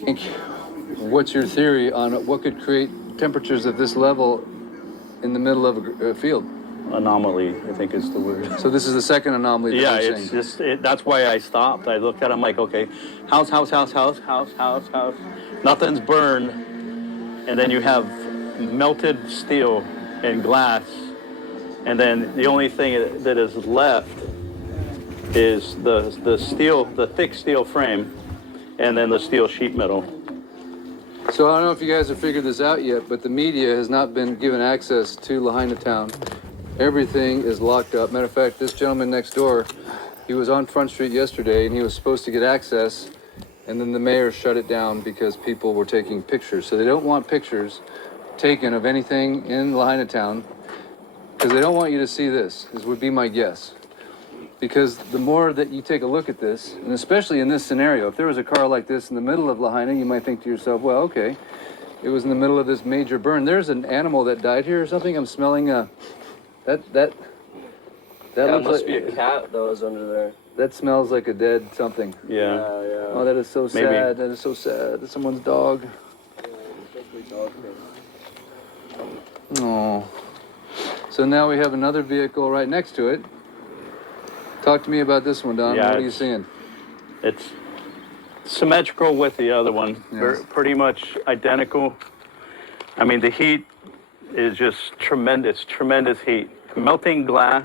What's your theory on what could create temperatures of this level in the middle of a field? Anomaly, I think is the word. So this is the second anomaly that Yeah, we're it's seeing. just, that's why I stopped. I looked at it, I'm like, okay, house. Nothing's burned. And then you have melted steel and glass. And then the only thing that is left is the steel, the thick steel frame, and then the steel sheet metal. So I don't know if you guys have figured this out yet, but the media has not been given access to Lahaina town. Everything is locked up. Matter of fact, this gentleman next door, he was on Front Street yesterday and he was supposed to get access, and then the mayor shut it down because people were taking pictures. So they don't want pictures taken of anything in Lahaina town because they don't want you to see this, would be my guess. Because the more that you take a look at this, and especially in this scenario, if there was a car like this in the middle of Lahaina, you might think to yourself, well, okay, it was in the middle of this major burn. There's an animal that died here or something. I'm smelling that looks must like be a cat that was under there. that smells like a dead something. Yeah. Oh, that is so Maybe. sad. That is so sad. That's someone's dog. Oh. So now we have another vehicle right next to it. Talk to me about this one, Don. Yeah, What are you seeing? It's symmetrical with the other one. Yes. Pretty much identical. I mean, the heat is just tremendous heat. Melting glass,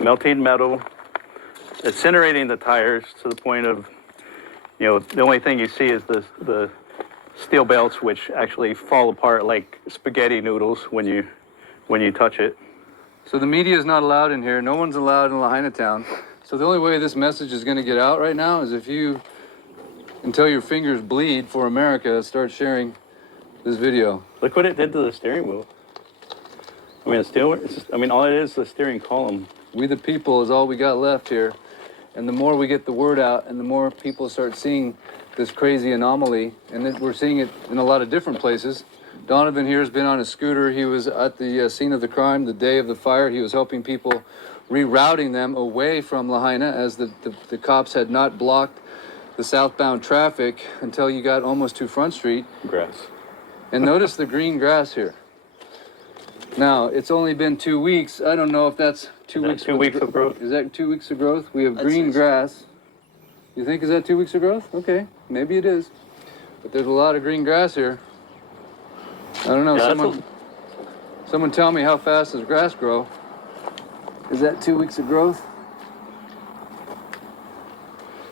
melting metal, incinerating the tires to the point of, the only thing you see is the steel belts, which actually fall apart like spaghetti noodles when you touch it. So the media is not allowed in here. No one's allowed in Lahaina town. So the only way this message is going to get out right now is if you, until your fingers bleed for America, start sharing this video. Look what it did to the steering wheel. I mean, all it is the steering column. We the people is all we got left here. And the more we get the word out and the more people start seeing this crazy anomaly, and then we're seeing it in a lot of different places. Donovan here has been on a scooter. He was at the scene of the crime the day of the fire. He was helping people, rerouting them away from Lahaina as the cops had not blocked the southbound traffic until you got almost to Front Street. Grass. And notice the green grass here. Now, it's only been 2 weeks. I don't know if that's 2 weeks. 2 weeks of growth? Is that 2 weeks of growth? We have green grass. You think is that 2 weeks of growth? Okay, maybe it is. But there's a lot of green grass here. I don't know. Yeah, Someone tell me how fast does grass grow? Is that 2 weeks of growth?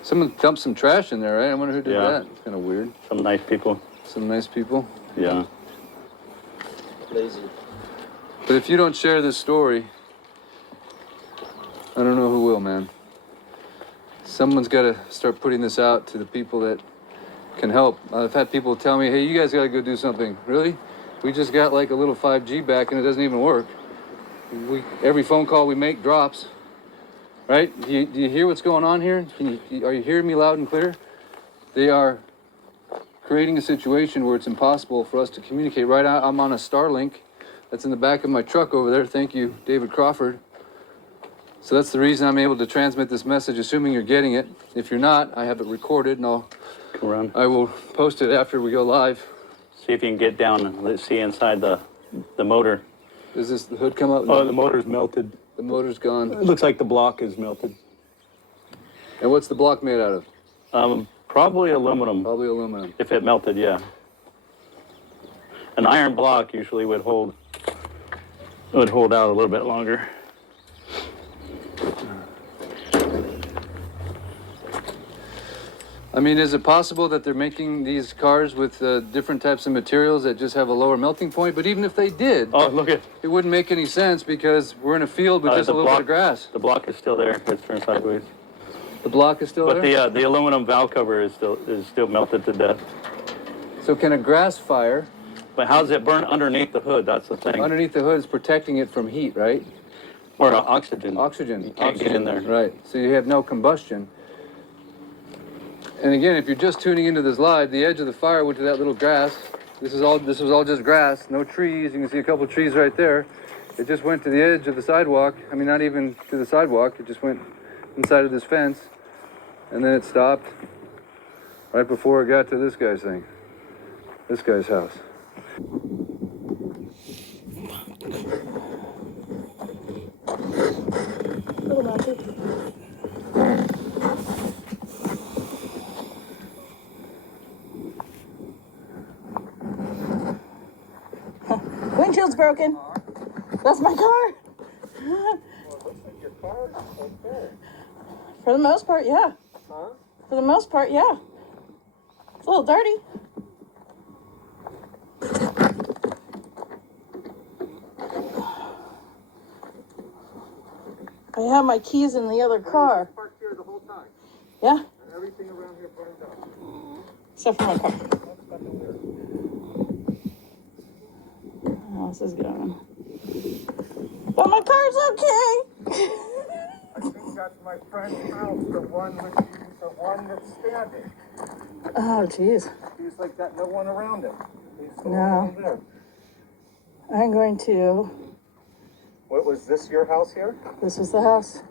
Someone dumped some trash in there, right? I wonder who did that. It's kind of weird. Some nice people. Some nice people. Yeah. Lazy. But if you don't share this story, I don't know who will, man. Someone's got to start putting this out to the people that can help. I've had people tell me, hey, you guys got to go do something. Really? We just got like a little 5G back and it doesn't even work. Every phone call we make drops. Right? Do you hear what's going on here? Are you hearing me loud and clear? They are creating a situation where it's impossible for us to communicate. Right now, I'm on a Starlink that's in the back of my truck over there. Thank you, David Crawford. So that's the reason I'm able to transmit this message, assuming you're getting it. If you're not, I have it recorded and I will post it after we go live. See if you can get down and let's see inside the motor. Does the hood come up? Oh, the motor's melted. The motor's gone. It looks like the block is melted. And what's the block made out of? Probably aluminum. Probably aluminum. If it melted, yeah. An iron block usually would hold out a little bit longer. I mean, is it possible that they're making these cars with different types of materials that just have a lower melting point? But even if they did, it wouldn't make any sense because we're in a field with just a little bit of grass. The block is still there. It's turned sideways. The block is still there? But the aluminum valve cover is still melted to death. So can a grass fire... But how does it burn underneath the hood? That's the thing. Underneath the hood is protecting it from heat, right? Or oxygen. Oxygen. You can't get in there. Right. So you have no combustion. And again, if you're just tuning into this live, the edge of the fire went to that little grass. This was all just grass, no trees. You can see a couple trees right there. It just went to the edge of the sidewalk. I mean, not even to the sidewalk. It just went inside of this fence. And then it stopped. right before it got to this guy's thing. This guy's house. Little monkey. Windshield's broken. That's my car. For the most part, yeah. Huh? For the most part, yeah. It's a little dirty. I have my keys in the other car. Parked here the whole time. Yeah, And everything around here burned up. except for my car. That's fucking weird. How else is going? But my car's okay. I think that's my friend's house, the one that's standing. Oh, jeez. He's like got no one around him. He's No. over there. I'm going to. What was this your house here? This is the house.